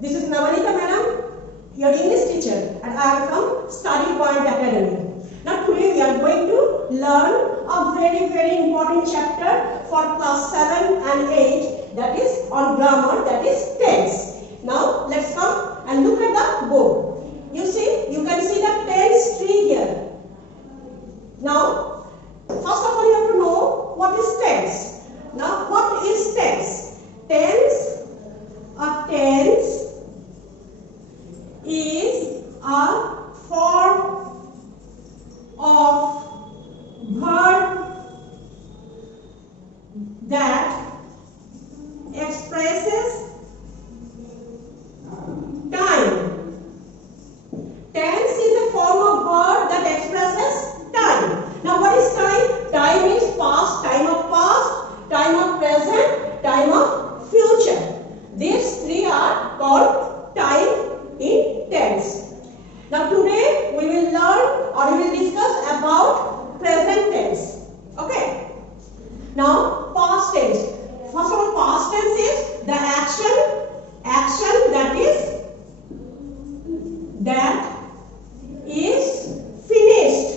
This is Navanita madam, your English teacher, and I am from Study Point Academy. Now today we are going to learn a very important chapter for class 7 and 8, that is on grammar, that is tense. Now let's come and look at the board. You can see the tense tree here. Now first of all you have to know what is tense. Now what is tense? Tense is a form of verb that expresses time. Tense is a form of verb that expresses time. Now what is time? Time is past, time of present, time of future. These three are called time in tense. Now today we will learn or we will discuss about present tense. Okay. Now past tense. First of all, past tense is the action that is finished.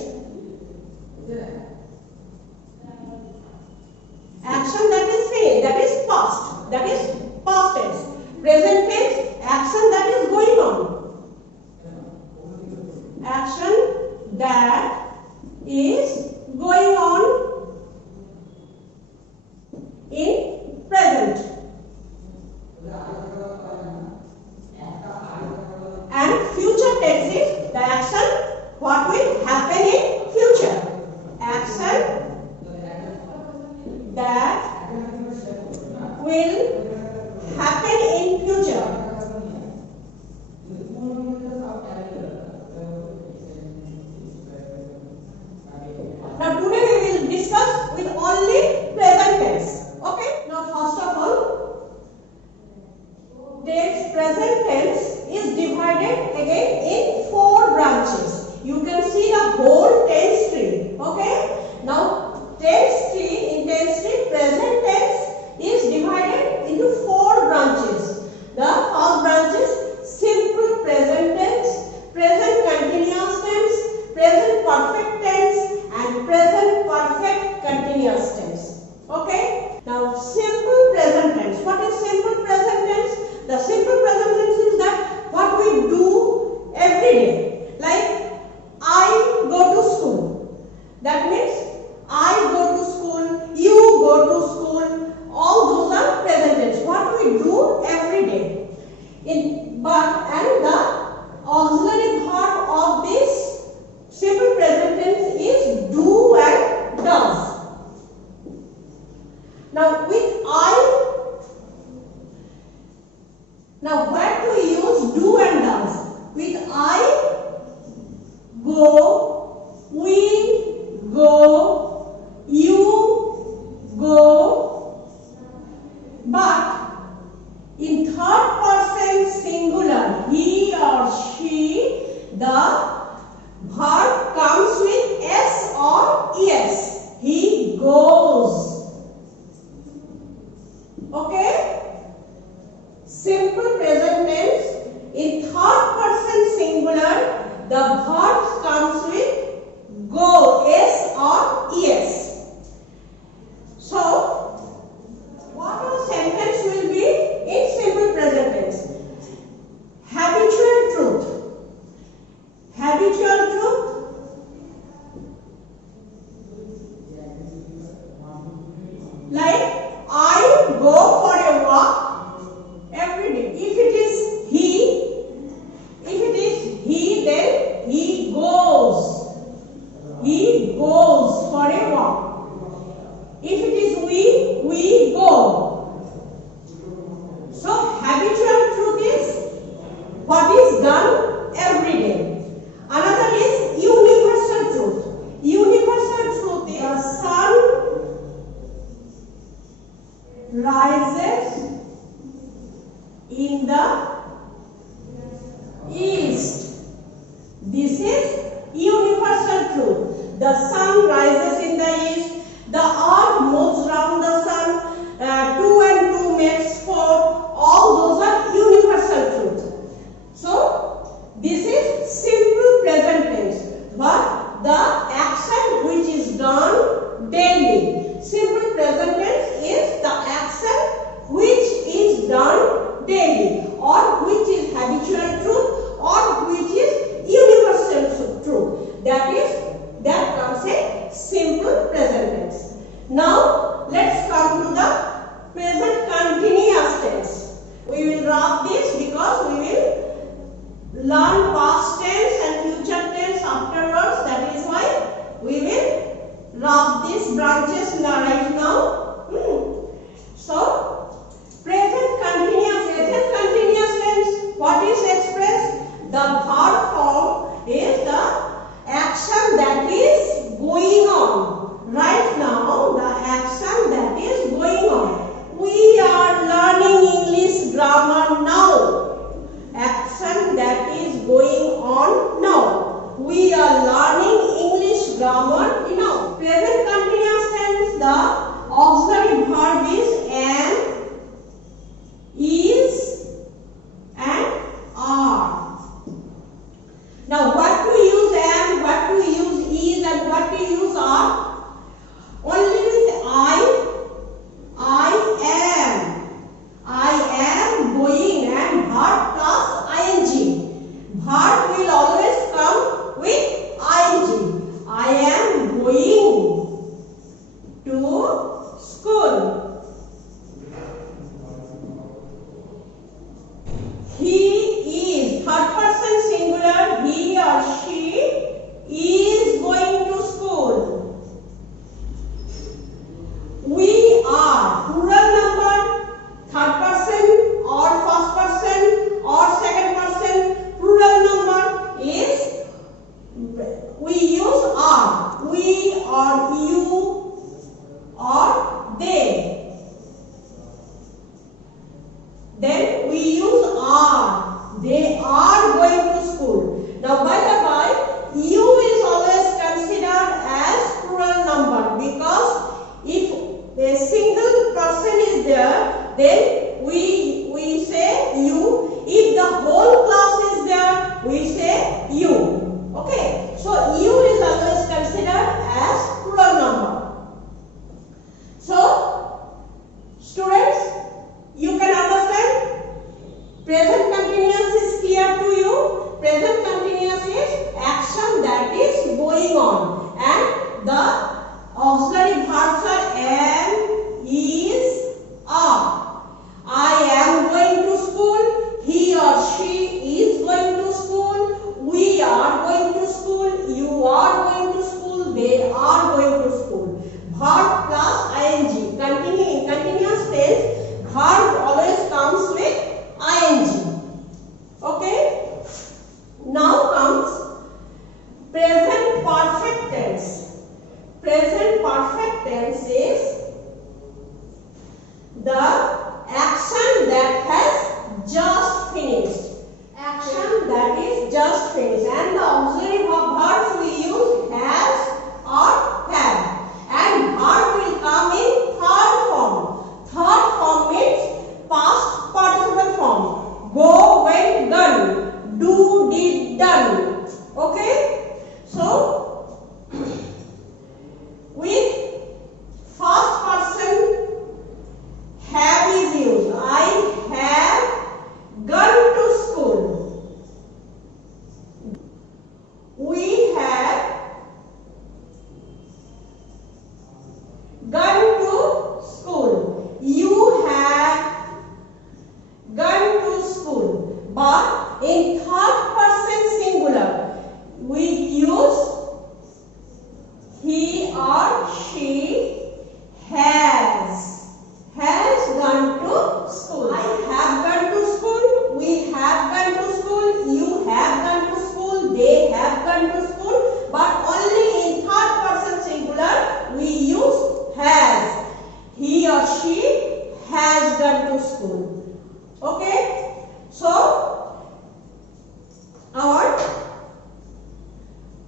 Action that is finished, that is past. That is past tense. Present tense, action that is going on. Action that is going on in present. And future tense is the action what will happen in future. Action that will happen in future. Now today we will discuss with only present tense. Okay. Now first of all, present tense is divided again in 4 branches. You can see the whole tense tree. Okay. Now tense tree, present tense is divided into 4 branches. The first branch is simple present tense, present continuous tense, present perfect tense, and present perfect continuous tense. Okay. Now simple present tense. What is simple present tense? The simple present tense is that what we do every day. Like I go to school. That means I go to school, you go to school. All those are present tense. What we do every day. And the auxiliary verb of this simple present tense is do and does. Now with where to use do and does? With I go, we go, you go, but in third person singular, he or she, the verb comes with s or es. He goes. Okay. Simple present tense, in third person singular, the verb comes with go, s or es. So what our sentence will be in simple present tense? Habitual truth. Habitual truth. Like I go for a walk every day. If it is he, then he goes. He goes for a walk. If it is we go. So habitual truth is what is done every day. Another is universal truth. Universal truth is the sun rises in the east. This is universal truth. The sun rises in the east. The earth moves round the sun. 2 and 2 makes 4. All those are universal truths. are learning English grammar. You know, present continuous tense, the auxiliary verb is am, is, and are. Now, what to use am, what to use is, and what to use are? Only with I am going, and verb plus ing. Verb will always come with ing. I am going to school. He is, third person singular, he or she is going to school. We are, plural number, third person or first person or second person, plural number is, we use are. We or you or they. Then we use are. They are going to school. Now by the by, you is always considered as plural number, because if a single person is there, then we say you. If the whole class is there, we say you. Okay, so you is always considered as plural number. So students, you can understand present continuous is clear to you. Present continuous is action that is going on, and the auxiliary verbs are am, is, are. I am going to school. He or she is going to school. We are going to school. You are going to school. They are going to school. Verb plus ing. In continuous tense, verb always comes with ing. Okay. Now comes present perfect tense. Present perfect tense is the action that has just finished. Action that is just finished. And the auxiliary verbs we use has or have. And verb will come in third form. Third form means past participle form. Go, went, done. Do, did, done. Okay? So, with first person, have is used. I have gone to school. We have gone to school. You have gone to school. But in third person singular, we use he or she has gone to school. I have gone to school. We have gone to school. You have gone to school. They have gone to school. But only in third person singular we use has. He or she has gone to school. Okay? So our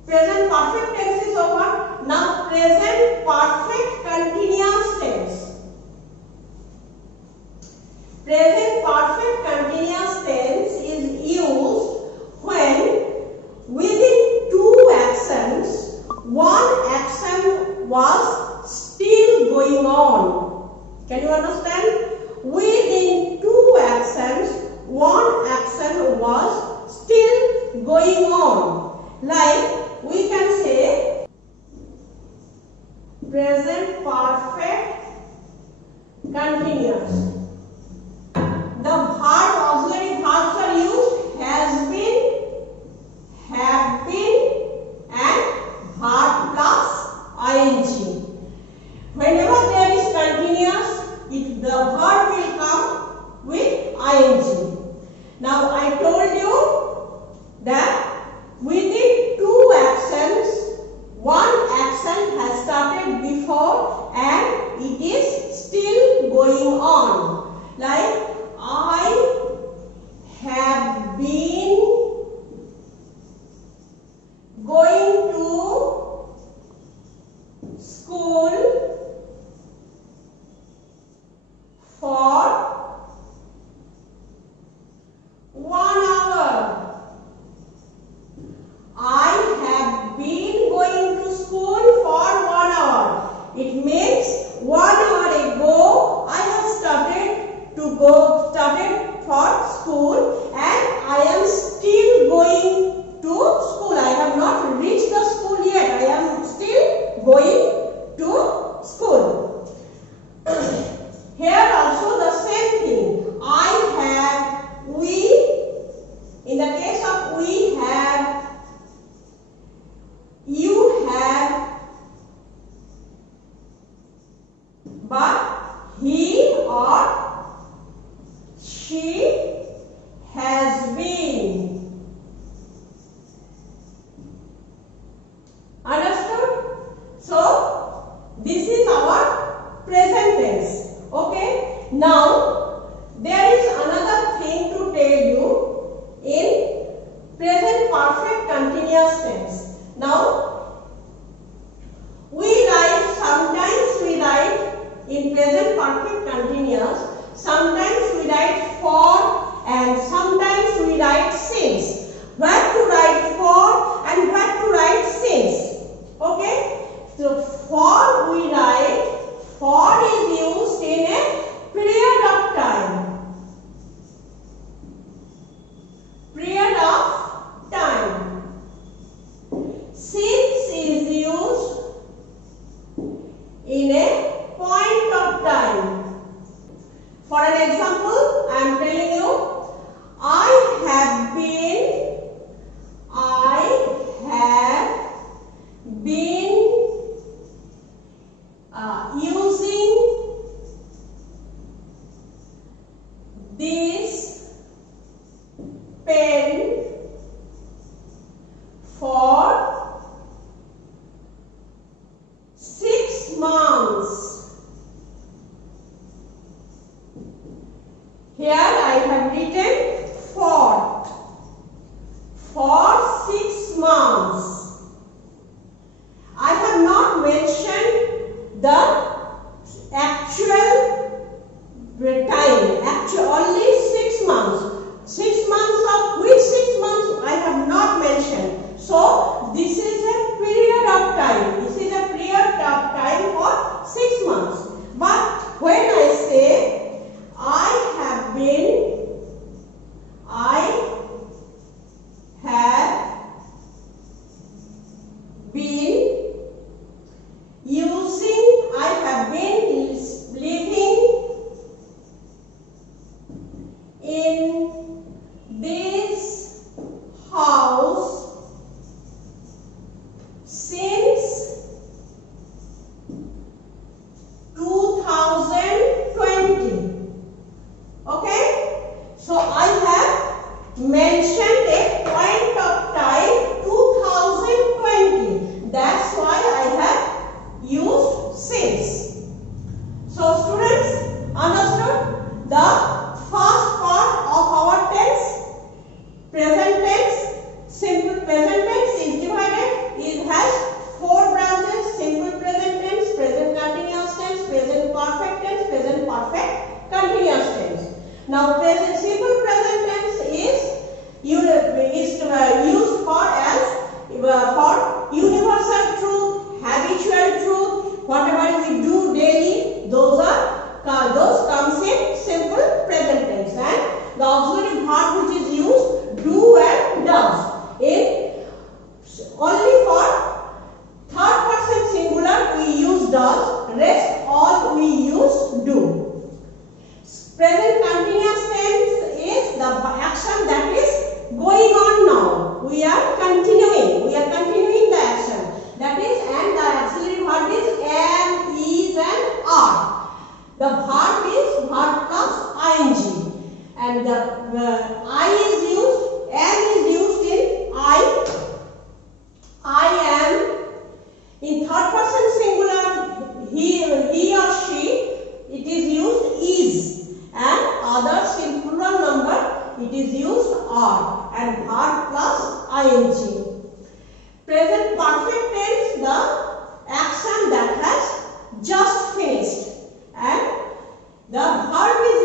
present perfect tense is over. Now present perfect continuous tense. Present perfect continuous tense is used when within two actions, one action was still going on. Can you understand? Within two actions, one action was still going on. Like we can say present perfect continuous. The verb auxiliary verbs are used has been, have been, and verb plus ing. Whenever there is continuous, the verb will come with ing. Now I told you that within two actions, one action has started before and it is still going on. Like I have been going written for 6 months. I have not mentioned the actual time, only 6 months. 6 months of which 6 months I have not mentioned. So this is a period of time. This is a period of time for 6 months. But when I say I have been living in this house since 2020. Okay, so I have mentioned a point of time 2020. That's why I have used since. So students, understood the first part of our tense? Present tense. Simple present tense is divided. It has 4 branches: simple present tense, present continuous tense, present perfect tense, present perfect continuous tense. Now simple present tense is used for universal truth, habitual truth. Whatever we do daily, those comes in simple present tense. And the auxiliary verb which is used, do and does. Only for third person singular we use does, rest all we use do. Present continuous tense is the action that is going on now. We are continuing the action. That is, and the auxiliary verb is am, is and are. The verb is verb plus ing, and the I is used, am is used in I am. In third person singular, he or she, it is used is, and others in plural number, it is used are, and verb plus ing. Present perfect tense, the action that has just finished, and the verb is